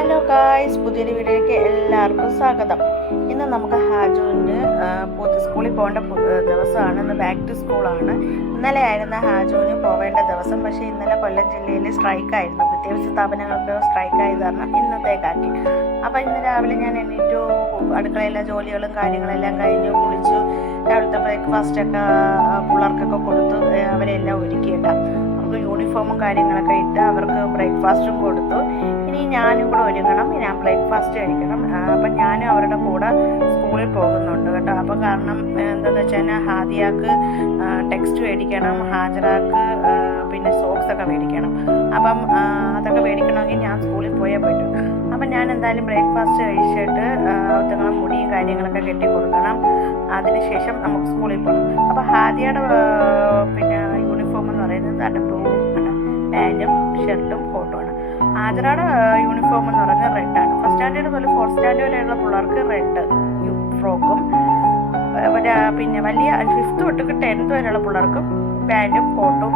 Hello guys പുതിയൊരു വീഡിയോയിലേക്ക് എല്ലാവർക്കും സ്വാഗതം. ഇന്ന് നമുക്ക് ഹാജുവിന്റെ പുതിയ സ്കൂളിൽ പോകേണ്ട ദിവസമാണ്. ഇന്ന് ബാക്ക് ടു സ്കൂളാണ് ഇന്നലെ ആയിരുന്നു ഹാജുവിന് പോവേണ്ട ദിവസം. പക്ഷേ ഇന്നലെ കൊല്ലം ജില്ലയിൽ സ്ട്രൈക്കായിരുന്നു വിദ്യാഭ്യാസ സ്ഥാപനങ്ങൾക്ക് സ്ട്രൈക്ക് ആയത് കാരണം ഇന്നത്തേക്കാക്കി അപ്പോൾ ഇന്ന് രാവിലെ ഞാൻ എണീറ്റു അടുക്കളയിലെ ജോലികളും കാര്യങ്ങളെല്ലാം കഴിഞ്ഞു കുളിച്ചു. രാവിലത്തെ ബ്രേക്ക്ഫാസ്റ്റൊക്കെ പിള്ളേർക്കൊക്കെ കൊടുത്തു അവരെല്ലാം ഒരുക്കിയിട്ടാണ് അവർക്ക് യൂണിഫോമും കാര്യങ്ങളൊക്കെ ഇട്ട് അവർക്ക് ബ്രേക്ക്ഫാസ്റ്റും കൊടുത്തു. ഇനി ഞാനും കൂടെ ഒരുങ്ങണം. ഞാൻ ബ്രേക്ക്ഫാസ്റ്റ് കഴിക്കണം. അപ്പം ഞാനും അവരുടെ കൂടെ സ്കൂളിൽ പോകുന്നുണ്ട് കേട്ടോ. അപ്പം കാരണം എന്താണെന്ന് വെച്ച് കഴിഞ്ഞാൽ ഹാദിയാക്ക് ടെക്സ്റ്റ് മേടിക്കണം ഹാജറാക്ക് പിന്നെ സോക്സ് ഒക്കെ മേടിക്കണം. അപ്പം അതൊക്കെ മേടിക്കണമെങ്കിൽ ഞാൻ സ്കൂളിൽ പോയേ പറ്റും. അപ്പം ഞാൻ എന്തായാലും ബ്രേക്ക്ഫാസ്റ്റ് കഴിച്ചിട്ട് അവത്തങ്ങളെ മുടിയും കാര്യങ്ങളൊക്കെ കെട്ടി കൊടുക്കണം അതിനുശേഷം നമുക്ക് സ്കൂളിൽ പോകണം അപ്പോൾ ഹാദിയയുടെ പിന്നെ പറയുന്നത് അടപ്പവും പാന്റും ഷർട്ടും കോട്ടുമാണ് ആജറയുടെ യൂണിഫോം എന്ന് പറയുന്നത് റെഡാണ് ഫസ്റ്റ് സ്റ്റാൻഡേർഡ് പോലെ ഫോർത്ത് സ്റ്റാൻഡേർഡ് വരെയുള്ള പിള്ളേർക്ക് റെഡ് ഫ്രോക്കും പിന്നെ വലിയ ഫിഫ്ത്ത് തൊട്ട് ടെൻത്ത് വരെയുള്ള പിള്ളേർക്കും പാന്റും കോട്ടും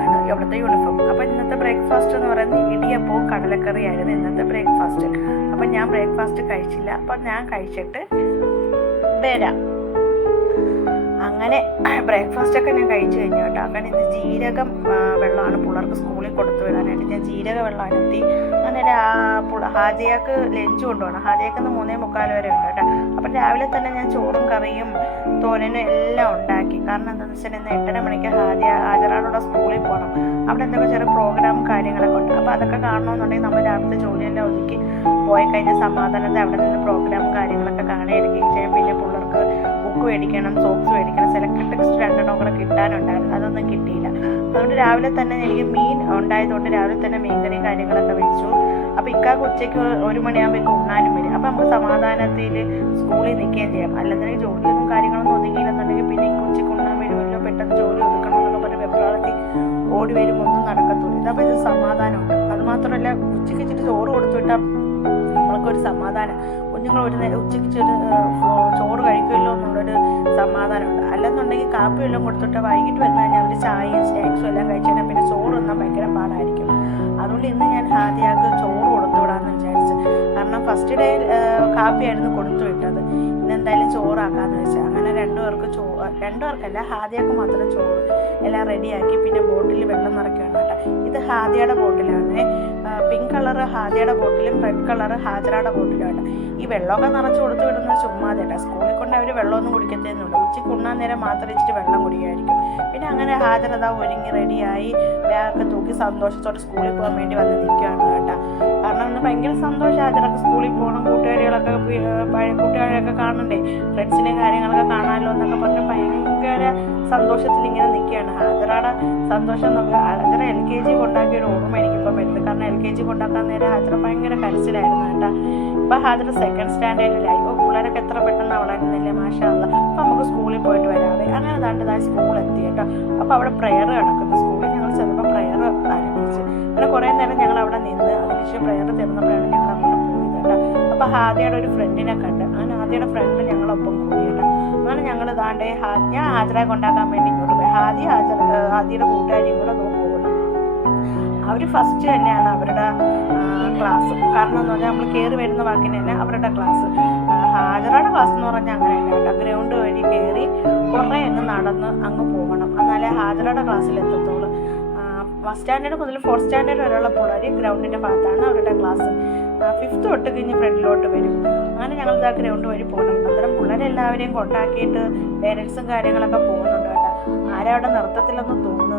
ആണ് ഇവിടുത്തെ യൂണിഫോം അപ്പോൾ ഇന്നത്തെ ബ്രേക്ക്ഫാസ്റ്റ് എന്ന് പറയുന്നത് ഇടിയപ്പവും കടലക്കറിയായിരുന്നു ഇന്നത്തെ ബ്രേക്ക്ഫാസ്റ്റ് അപ്പം ഞാൻ ബ്രേക്ക്ഫാസ്റ്റ് കഴിച്ചില്ല. അപ്പം ഞാൻ കഴിച്ചിട്ട് വരാം. അങ്ങനെ ബ്രേക്ക്ഫാസ്റ്റ് ഒക്കെ ഞാൻ കഴിച്ചു കഴിഞ്ഞു കേട്ടോ. അങ്ങനെ ഇന്ന് ജീരകം വെള്ളമാണ് പിള്ളേർക്ക് സ്കൂളിൽ കൊടുത്തു വിടാനായിട്ട്. ഞാൻ ജീരക വെള്ളം എത്തി. അങ്ങനെ ഹാജിയാക്ക് ലഞ്ച് കൊണ്ടുപോകണം. ഹാജിയാക്ക് ഇന്ന് മൂന്നേ മുക്കാൽ വരെ ഉണ്ട് കേട്ടോ. അപ്പം രാവിലെ തന്നെ ഞാൻ ചോറും കറിയും തോരനും എല്ലാം ഉണ്ടാക്കി. കാരണം എന്താണെന്ന് വെച്ചാൽ ഇന്ന് എട്ടര മണിക്ക് ഹാജിയ ഹാജറാടോടെ സ്കൂളിൽ പോകണം. അവിടെ എന്തൊക്കെ ചെറിയ പ്രോഗ്രാം കാര്യങ്ങളൊക്കെ ഉണ്ട്. അപ്പോൾ അതൊക്കെ കാണണമെന്നുണ്ടെങ്കിൽ നമ്മൾ രാവിലത്തെ ജോലിയെല്ലാം ഒതുക്കി പോയി കഴിഞ്ഞാൽ സമാധാനത്തെ അവിടെ നിന്ന് പ്രോഗ്രാം കാര്യങ്ങളൊക്കെ കാണുകയായിരിക്കും ചെയ്യാം. പിന്നെ പിള്ളേർക്ക് ബുക്ക് മേടിക്കണം സോക്സ് മേടിക്കണം സെലക്ട് ടെക്സ്റ്റ് രണ്ടെണ്ണം കൂടെ കിട്ടാനുണ്ടായിരുന്നു. അതൊന്നും കിട്ടിയില്ല. അതുകൊണ്ട് രാവിലെ തന്നെ എനിക്ക് മീൻ ഉണ്ടായതുകൊണ്ട് രാവിലെ തന്നെ മീൻകറിയും കാര്യങ്ങളൊക്കെ വെച്ചു. അപ്പോൾ ഇക്കാക്ക് ഉച്ചയ്ക്ക് ഒരു മണിയാകുമ്പോൾ ഉണ്ണാനും വരും. അപ്പോൾ നമുക്ക് സമാധാനത്തിൽ സ്കൂളിൽ നിൽക്കുകയും ചെയ്യാം. അല്ലെന്നുണ്ടെങ്കിൽ ജോലിയൊന്നും കാര്യങ്ങളൊന്നും ഒതുങ്ങിയില്ലെന്നുണ്ടെങ്കിൽ പിന്നെ ഉച്ചയ്ക്ക് ഉണ്ണാൻ വരുമല്ലോ പെട്ടെന്ന് ജോലി ഒതുക്കണം എന്നൊക്കെ പറഞ്ഞ് വെപ്രാളത്തിൽ ഓടി വരും. ഒന്നും നടക്കത്തില്ല ഇതപ്പോൾ ഇത് സമാധാനമുണ്ട്. അതുമാത്രമല്ല ഉച്ചയ്ക്ക് ഇച്ചിരി ചോറ് കൊടുത്തു വിട്ടാൽ നമ്മൾക്കൊരു സമാധാനം. കുഞ്ഞുങ്ങൾ ഒരു നേരം ഉച്ചയ്ക്ക് ചെറു കഴിക്കുമല്ലോ അല്ലെന്നുണ്ടെങ്കിൽ കാപ്പി എല്ലാം കൊടുത്തിട്ട് വൈകിട്ട് വന്നാൽ ഞാൻ അവർ ചായയും സ്നാക്സും എല്ലാം കഴിച്ചാൽ പിന്നെ ചോറ് തിന്നാൻ ഭയങ്കര പാടായിരിക്കും. അതുകൊണ്ട് ഇന്ന് ഞാൻ ഹാദിയാക്ക് ചോറ് കൊടുത്തു വിടാമെന്ന് വിചാരിച്ചു. കാരണം ഫസ്റ്റ് ഡേ കാപ്പിയായിരുന്നു കൊടുത്തു വിട്ടത്. ഇന്ന് എന്തായാലും ചോറാക്കാമെന്ന് വെച്ചാൽ അങ്ങനെ രണ്ടു പേർക്ക് ചോ രണ്ടു പേർക്കല്ല ഹാദിയാക്ക് മാത്രം ചോറ് എല്ലാം റെഡിയാക്കി പിന്നെ ബോട്ടിൽ വെള്ളം നിറയ്ക്കുകയാണ് കേട്ടോ. ഇത് ഹാദിയയുടെ ബോട്ടിലാണ്. പിങ്ക് കളർ ഹാജയുടെ ബോട്ടിലും റെഡ് കളർ ഹാജറയുടെ ബോട്ടിലുമാണ് ഈ വെള്ളമൊക്കെ നിറച്ച് കൊടുത്തു വിടുന്നത് ചുമ്മാതെ കേട്ടോ സ്കൂളിൽ കൊണ്ട് അവർ വെള്ളമൊന്നും കുടിക്കത്തേന്നുള്ളൂ ഉച്ചയ്ക്ക് ഉണ്ണാൻ നേരം മാത്രം ഇച്ചിട്ട് വെള്ളം കുടിക്കുമായിരിക്കും. പിന്നെ അങ്ങനെ ഹാജരത ഒരുങ്ങി റെഡിയായി ബാഗൊക്കെ തൂക്കി സന്തോഷത്തോടെ സ്കൂളിൽ പോകാൻ വേണ്ടി വന്ന് നിൽക്കുകയാണ് കേട്ടോ. കാരണം ഇന്ന് ഭയങ്കര സന്തോഷം ഹാജരൊക്കെ സ്കൂളിൽ പോകണം കൂട്ടുകാരികളൊക്കെ പഴയ കൂട്ടുകാരെയൊക്കെ കാണണ്ടേ ഫ്രണ്ട്സിനെയും കാര്യങ്ങളൊക്കെ കാണാമല്ലോ എന്നൊക്കെ പറഞ്ഞ് ഭയങ്കര സന്തോഷത്തിൽ ഇങ്ങനെ നിൽക്കുകയാണ്. ഹാജറയുടെ സന്തോഷം നമുക്ക് Hajara L K G L കൊണ്ടാക്കാൻ നേരം ഹാജറ ഭയങ്കര കരച്ചിലായിരുന്നു കേട്ടോ. ഇപ്പം ഹാജറ സെക്കൻഡ് സ്റ്റാൻഡേർഡിലായി ഓ പിള്ളേരൊക്കെ എത്ര പെട്ടെന്ന് വളരുന്നില്ലേ മാഷാല്ല. അപ്പം നമുക്ക് സ്കൂളിൽ പോയിട്ട് വരാവേ. അങ്ങനെ ദാണ്ടതായി സ്കൂൾ എത്തി കേട്ടോ. അപ്പോൾ അവിടെ പ്രയർ നടക്കുന്നു. സ്കൂളിൽ ഞങ്ങൾ ചെന്നപ്പോൾ പ്രയർ ആരംഭിച്ചു. അങ്ങനെ കുറേ നേരം ഞങ്ങൾ അവിടെ നിന്ന് അതിനുശേഷം പ്രെയർ തീർന്നപ്പോഴാണ് ഞങ്ങൾ അങ്ങോട്ട് പോയത് കേട്ടോ. അപ്പോൾ ഹാദിയുടെ ഒരു ഫ്രണ്ടിനെ കണ്ട്. അങ്ങനെ ഹാദിയുടെ ഫ്രണ്ട് ഞങ്ങളൊപ്പം കൂടി കേട്ടോ. അങ്ങനെ ഞങ്ങൾ ദാണ്ടേ ഹാ ഞാൻ ഹാജറെ കൊണ്ടാക്കാൻ വേണ്ടി ഇങ്ങോട്ട് പോയി. ഹാദി ഹാജർ ഹാദിയുടെ കൂട്ടുകാരിയും കൂടെ അവർ ഫസ്റ്റ് തന്നെയാണ് അവരുടെ ക്ലാസ് കാരണം എന്ന് പറഞ്ഞാൽ നമ്മൾ കയറി വരുന്ന വാക്കിന് തന്നെ അവരുടെ ക്ലാസ് ഹാജറയുടെ ക്ലാസ് എന്ന് പറഞ്ഞാൽ അങ്ങനെയല്ല. കേട്ടോ. ഗ്രൗണ്ട് വഴി കയറി കുറേ അങ്ങ് നടന്ന് അങ്ങ് പോകണം. എന്നാലേ ഹാജറയുടെ ക്ലാസ്സിൽ എത്തത്തുള്ളൂ. ഫസ്റ്റ് സ്റ്റാൻഡേർഡ് മുതൽ ഫോർത്ത് സ്റ്റാൻഡേർഡ് വരെയുള്ള പിള്ളേർ ഗ്രൗണ്ടിന്റെ ഭാഗത്താണ് അവരുടെ ക്ലാസ് ഫിഫ്ത്ത് തൊട്ട് കഴിഞ്ഞ് ഫ്രണ്ടിലോട്ട് വരും. അങ്ങനെ ഞങ്ങൾ ആ ഗ്രൗണ്ട് വഴി പോകണം. അന്നേരം പിള്ളേരെല്ലാവരെയും കൊണ്ടാക്കിയിട്ട് പേരൻസും കാര്യങ്ങളൊക്കെ പോകുന്നുണ്ട് കേട്ടോ. ആരവിടെ നൃത്തത്തിലൊന്നും തോന്നുന്നു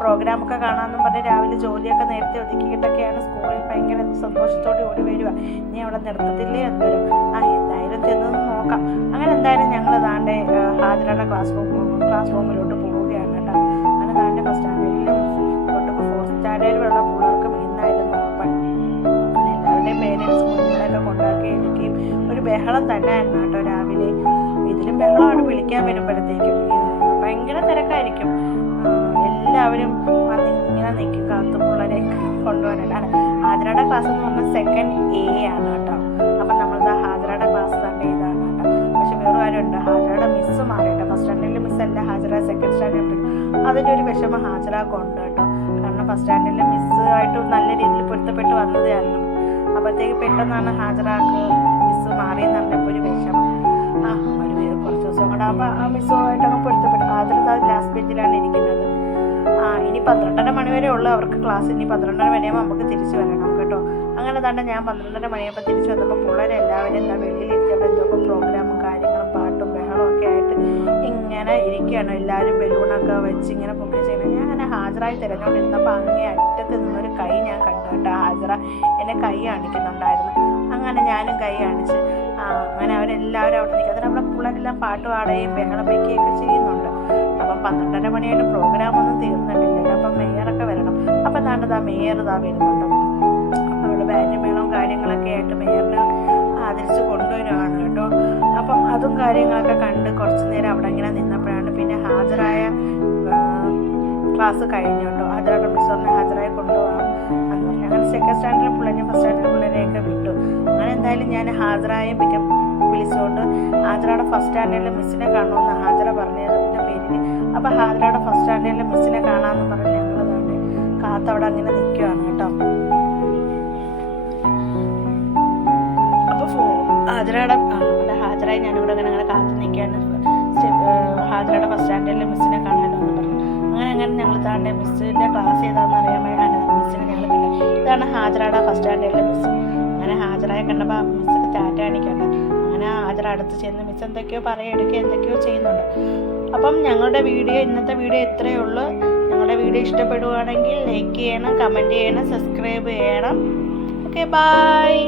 പ്രോഗ്രാമൊക്കെ കാണാമെന്നും പറഞ്ഞ് രാവിലെ ജോലിയൊക്കെ നേരത്തെ ഒതുക്കിയിട്ടൊക്കെയാണ് സ്കൂളിൽ ഭയങ്കര സന്തോഷത്തോടെ ഓടി വരിക. ഇനി അവിടെ നിർത്തത്തില്ലേ എന്തൊരു? ആ എന്തായാലും ചെന്നൊന്ന് നോക്കാം. അങ്ങനെ എന്തായാലും ഞങ്ങൾ താണ്ടെ ഹാജരയുടെ ക്ലാസ് റൂം ക്ലാസ് റൂമിലോട്ട് പോവുകയാണ് കേട്ടോ. അങ്ങനെ താണ്ടെ ഫസ്റ്റ് സ്റ്റാൻഡേർഡിലും തൊട്ട് ഫോർത്ത് സ്റ്റാൻഡേർഡിലുള്ള പിള്ളേർക്കും ഇന്നായിരുന്നു ഓപ്പൺ. അങ്ങനെ എല്ലാവരുടെയും പേരൻസ് കുഞ്ഞുങ്ങളെയൊക്കെ കൊണ്ടാക്കി എടുക്കുകയും ഒരു ബഹളം തന്നെയായിരുന്നു കേട്ടോ രാവിലെ. ഇതിലും ബഹളമാണ് വിളിക്കാൻ വരുമ്പോഴത്തേക്കും. ഭയങ്കര തിരക്കായിരിക്കും. എല്ലാവരും ഇങ്ങനെ നിൽക്കും കാത്തു പിള്ളേരെ കൊണ്ടുപോകാനായിട്ട് അല്ല ഹാജറയുടെ ക്ലാസ് എന്ന് പറഞ്ഞാൽ സെക്കൻഡ് എ ആണ് കേട്ടോ. അപ്പം നമ്മളിത് ഹാജരയുടെ ക്ലാസ് തന്നെ ഇതാണ് കേട്ടോ. പക്ഷെ വേറെ ആരുണ്ട് ഹാജരയുടെ മിസ്സ് മാറിയിട്ട് ഫസ്റ്റ് സ്റ്റാൻഡേർഡിലെ മിസ് അല്ല ഹാജറ സെക്കൻഡ് സ്റ്റാൻഡേർഡിൽ അതിന്റെ ഒരു വിഷമം കൊണ്ട് കേട്ടോ. കാരണം ഫസ്റ്റ് സ്റ്റാൻഡേർഡിലെ ആയിട്ട് നല്ല രീതിയിൽ പൊരുത്തപ്പെട്ട് വന്നത് കാരണം അപ്പോഴത്തേക്ക് പെട്ടെന്നാണ് ഹാജരാക്ക് മിസ് എന്ന് പറഞ്ഞപ്പോൾ ഒരു വിഷമം. ആ ഒരു കുറച്ച് ദിവസം കൂടെ ആകുമ്പോൾ ആ മിസ്സുമായിട്ടൊക്കെ പൊരുത്തപ്പെട്ടു. ഹാജരത്ത് ലാസ്റ്റ് ബെഞ്ചിലാണ് ആ ഇനി പന്ത്രണ്ടര മണി വരെ ഉള്ളു അവർക്ക് ക്ലാസ് ഇനി പന്ത്രണ്ടര വരെയാകുമ്പോൾ നമുക്ക് തിരിച്ചു വരണം കേട്ടോ. അങ്ങനെ തന്നെ ഞാൻ പന്ത്രണ്ടര മണിയാകുമ്പോൾ തിരിച്ചു വന്നപ്പോൾ പിള്ളേരെ എല്ലാവരും എന്താ വെളിയിലിരുത്തി അവിടെ എന്തൊക്കെ പ്രോഗ്രാമും കാര്യങ്ങളും പാട്ടും ബഹളവും ഒക്കെ ആയിട്ട് ഇങ്ങനെ ഇരിക്കുകയാണ് എല്ലാവരും ബലൂണൊക്കെ വെച്ച് ഇങ്ങനെ പൊക്കി ചെയ്യണം ഞാൻ അങ്ങനെ ഹാജരായി തിരഞ്ഞുകൊണ്ടിരുന്നപ്പോൾ അങ്ങേ അറ്റത്ത് നിന്നൊരു കൈ ഞാൻ കണ്ടു കേട്ടോ. ഹാജറ എന്നെ കൈ കാണിക്കുന്നുണ്ടായിരുന്നു. അങ്ങനെ ഞാനും കൈ കാണിച്ച് അങ്ങനെ അവരെല്ലാവരും അവിടെ നിൽക്കുന്നത് അവിടെ പിള്ളേരെല്ലാം പാട്ട് പാടുകയും ബഹളം വയ്ക്കുകയൊക്കെ ചെയ്യുന്നുണ്ട്. അപ്പം പന്ത്രണ്ടര മണിയായിട്ട് പ്രോഗ്രാം ഒന്നും തീർന്നിട്ടില്ല അപ്പം മേയറൊക്കെ വരണം. അപ്പം താണ്ടത് ആ മേയർ ഇതാ വരുന്നുണ്ട് അപ്പം അവിടെ ബാൻഡ് മേളവും കാര്യങ്ങളൊക്കെ ആയിട്ട് മേയറിനെ ആദരിച്ച് കൊണ്ടുവരുവാണ് കേട്ടോ. അപ്പം അതും കാര്യങ്ങളൊക്കെ കണ്ട് കുറച്ച് നേരം അവിടെ ഇങ്ങനെ നിന്നപ്പോഴാണ് പിന്നെ ഹാജരായ ക്ലാസ് കഴിഞ്ഞു കേട്ടോ. ഹാജരായ മിസ് പറഞ്ഞ് ഹാജരായി കൊണ്ടുപോകാം പറഞ്ഞു. അങ്ങനെ സെക്കൻഡ് സ്റ്റാൻഡേർഡ് പിള്ളേരെ ഫസ്റ്റ് സ്റ്റാൻഡേർഡ് പിള്ളേരെയൊക്കെ വിട്ടു. അങ്ങനെ എന്തായാലും ഞാൻ ഹാജരായ പിക്കപ്പ് വിളിച്ചുകൊണ്ട് ഹാജറയുടെ ഫസ്റ്റ് സ്റ്റാൻഡേർഡിലെ മിസ്സിനെ കാണുമെന്ന് ഹാജര പറഞ്ഞതിന്റെ പേരിൽ അപ്പോൾ ഹാജറയുടെ ഫസ്റ്റ് സ്റ്റാൻഡേർഡിലെ മിസ്സിനെ കാണാമെന്ന് പറഞ്ഞ് ഞങ്ങൾ തന്നെ കാത്തവിടെ അങ്ങനെ നിൽക്കുകയാണ് കേട്ടോ. അപ്പോൾ ആ, അവിടെ ഹാജരായി ഞാനിവിടെ അങ്ങനെ അങ്ങനെ കാത്തു നിൽക്കുകയാണ് ഹാജരയുടെ ഫസ്റ്റ് സ്റ്റാൻഡേർഡിലെ മിസ്സിനെ കാണാനോ എന്ന് പറഞ്ഞു. അങ്ങനെ അങ്ങനെ ഞങ്ങൾ താണ്ടെ മിസ്സിന്റെ ക്ലാസ് ഏതാണെന്ന് അറിയാൻ വേണ്ടിയാണ് മിസ്സിനെ ഞങ്ങൾ കണ്ടത് ഇതാണ് ഹാജരയുടെ ഫസ്റ്റ് സ്റ്റാൻഡേർഡിലെ മിസ് അങ്ങനെ ഹാജരായി കണ്ടപ്പോൾ മിസ്സിന് ടാറ്റ കാണിക്കണ്ട. അങ്ങനെ ഹാജര അടുത്ത് ചെന്ന് മിസ് എന്തൊക്കെയോ പറയുക എടുക്കുക എന്തൊക്കെയോ ചെയ്യുന്നുണ്ട്. അപ്പം ഞങ്ങളുടെ വീഡിയോ ഇന്നത്തെ വീഡിയോ ഇത്രയേ ഉള്ളൂ. ഞങ്ങളുടെ വീഡിയോ ഇഷ്ടപ്പെടുകയാണെങ്കിൽ ലൈക്ക് ചെയ്യണം കമന്റ് ചെയ്യണം സബ്സ്ക്രൈബ് ചെയ്യണം. Okay bye